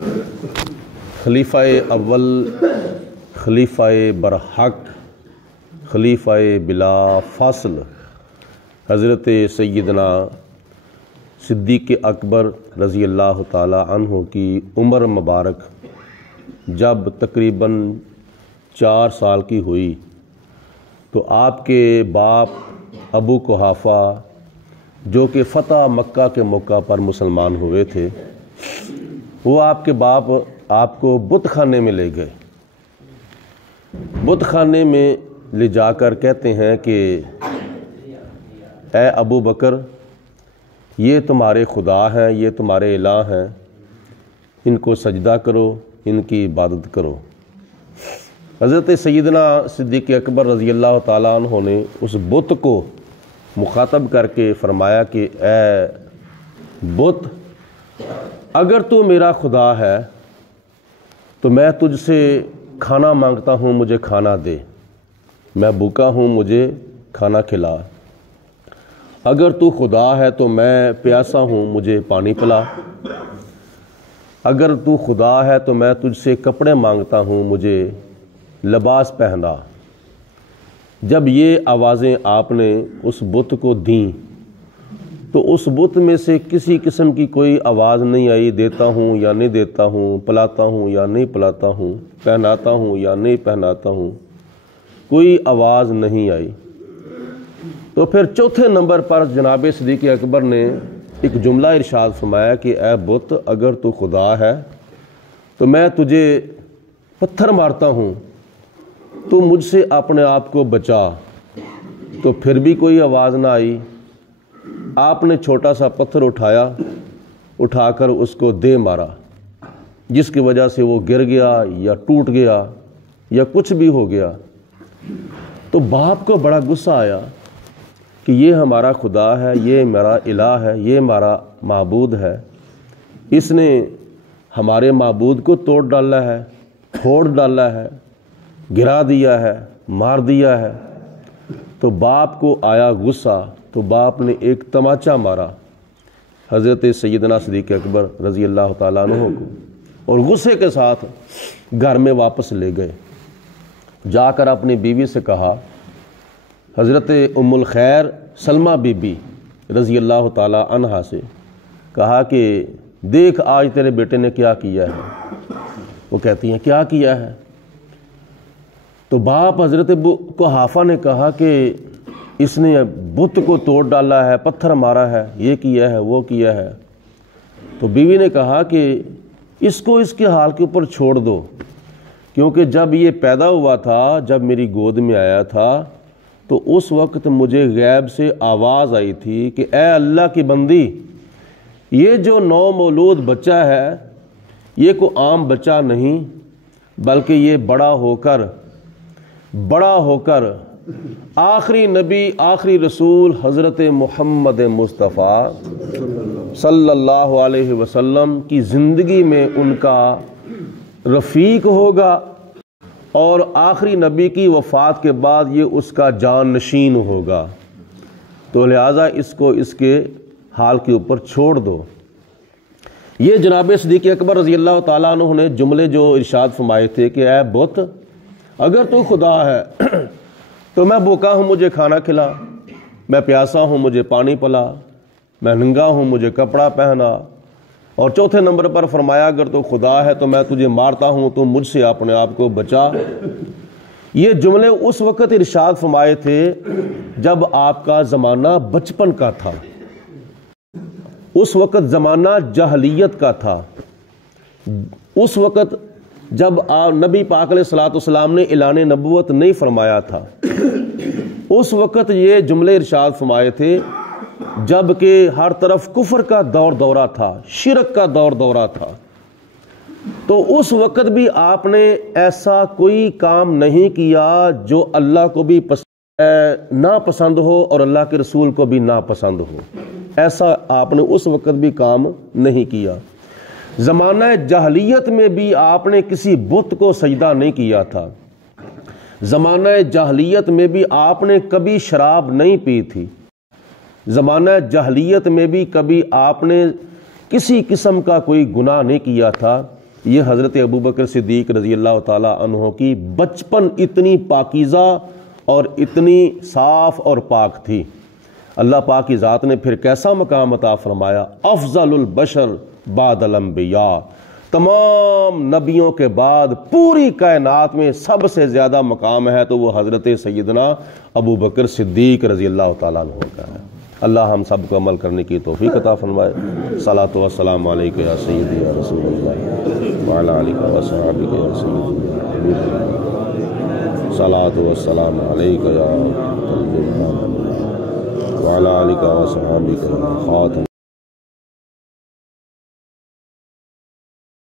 खलीफा अव्वल, खलीफा बरहक, खलीफा बिला फासल हज़रत सैयदना सिद्दीक़ अकबर रज़ी अल्लाह ताला अन्हु की उम्र मुबारक जब तकरीबन 4 साल की हुई तो आपके बाप अबू कुहाफ़ा जो कि फ़तह मक्का के मौका पर मुसलमान हुए थे, वो आपके बाप आपको बुत खाने में ले गए। बुत खाने में ले जाकर कहते हैं कि ए अबू बकर, ये तुम्हारे खुदा हैं, ये तुम्हारे इलाह हैं, इनको सजदा करो, इनकी इबादत करो। हज़रत सैयदना सिद्दीक़ अकबर रज़ी अल्लाह ताला अन्हु ने उस बुत को मुखातब करके फरमाया कि ए बुत, अगर तू मेरा खुदा है तो मैं तुझसे खाना मांगता हूँ, मुझे खाना दे, मैं भूखा हूँ, मुझे खाना खिला। अगर तू खुदा है तो मैं प्यासा हूँ, मुझे पानी पिला। अगर तू खुदा है तो मैं तुझसे कपड़े मांगता हूँ, मुझे लिबास पहना। जब ये आवाज़ें आपने उस बुत को दीं तो उस बुत में से किसी किस्म की कोई आवाज़ नहीं आई, देता हूँ या नहीं देता हूँ, पिलाता हूँ या नहीं पिलाता हूँ, पहनाता हूँ या नहीं पहनाता हूँ, कोई आवाज़ नहीं आई। तो फिर चौथे नंबर पर जनाब सिद्दीक़ अकबर ने एक जुमला इरशाद फरमाया कि ए बुत, अगर तू खुदा है तो मैं तुझे पत्थर मारता हूँ, तू मुझसे अपने आप को बचा। तो फिर भी कोई आवाज़ ना आई। आपने छोटा सा पत्थर उठाकर उसको दे मारा, जिसकी वजह से वो गिर गया या टूट गया या कुछ भी हो गया। तो बाप को बड़ा गुस्सा आया कि ये हमारा खुदा है, ये मेरा इलाह है, ये हमारा माबूद है, इसने हमारे माबूद को तोड़ डाला है, फोड़ डाला है, गिरा दिया है, मार दिया है। तो बाप को आया गुस्सा, तो बाप ने एक तमाचा मारा हज़रत सैयदना सिद्दीक़ अकबर रज़ी अल्लाह ताला अन्हु को, और गुस्से के साथ घर में वापस ले गए। जाकर अपनी बीवी से कहा, हज़रत उम्मुल खैर सलमा बीबी रज़ी अल्लाह ताला अन्हा से कहा कि देख आज तेरे बेटे ने क्या किया है। वो कहती हैं क्या किया है? तो बाप हज़रत कुहाफ़ा ने कहा कि इसने बुत को तोड़ डाला है, पत्थर मारा है, ये किया है, वो किया है। तो बीवी ने कहा कि इसको इसके हाल के ऊपर छोड़ दो, क्योंकि जब ये पैदा हुआ था, जब मेरी गोद में आया था, तो उस वक्त मुझे गैब से आवाज़ आई थी कि ए अल्लाह की बंदी, ये जो नौ मौलूद बच्चा है ये कोई आम बच्चा नहीं, बल्कि ये बड़ा होकर आखिरी नबी, आखिरी रसूल हज़रत मोहम्मद मुस्तफ़ा सल्लल्लाहु अलैहि वसल्लम की ज़िंदगी में उनका रफ़ीक होगा, और आखिरी नबी की वफ़ात के बाद ये उसका जानशीन होगा। तो लिहाजा इसको इसके हाल के ऊपर छोड़ दो। ये जनाब सिद्दीक़ अकबर रज़ी अल्लाह ताला अन्हु ने जुमले जो इरशाद फरमाए थे कि ऐ बुत, अगर तू खुदा है तो मैं भूखा हूँ, मुझे खाना खिला, मैं प्यासा हूँ, मुझे पानी पिला, मैं नंगा हूँ, मुझे कपड़ा पहना। और चौथे नंबर पर फरमाया अगर तू खुदा है तो मैं तुझे मारता हूँ, तो मुझसे अपने आप को बचा। ये जुमले उस वक़्त इरशाद फरमाए थे जब आपका ज़माना बचपन का था, उस वक़्त ज़माना जहलियत का था, उस वक़्त जब नबी पाक अलैहिस्सलाम ने ऐलान नबुव्वत नहीं फरमाया था। उस वक़्त ये जुमले इरशाद फरमाए थे जबकि हर तरफ कुफ्र का दौर दौरा था, शिरक का दौर दौरा था। तो उस वक़्त भी आपने ऐसा कोई काम नहीं किया जो अल्लाह को भी ना पसंद हो और अल्लाह के रसूल को भी ना पसंद हो। ऐसा आपने उस वक़्त भी काम नहीं किया। ज़माना जहलियत में भी आपने किसी बुत को सजदा नहीं किया था। ज़माना जहलियत में भी आपने कभी शराब नहीं पी थी। ज़माना जहलियत में भी कभी आपने किसी किस्म का कोई गुनाह नहीं किया था। یہ حضرت ابوبکر صدیق رضی اللہ تعالیٰ عنہ کی بچپن اتنی پاکیزہ اور اتنی صاف اور پاک تھی۔ اللہ پاک کی ذات نے پھر کیسا مقام عطا فرمایا، افضل البشر بعد الانبیاء، تمام نبیوں کے بعد پوری کائنات میں سب سے زیادہ مقام ہے تو وہ حضرت سیدنا ابوبکر صدیق رضی اللہ تعالیٰ عنہ کا ہے۔ اللہ ہم سب کو عمل کرنے کی توفیق عطا فرمائے۔ صلاۃ و السلام علیک یا سیدی یا رسول اللہ وعلی آلک و صحابک یا سیدی یا حبیب اللہ، صلاۃ و السلام علیک یا وعلی آلک و صحابک یا خاتم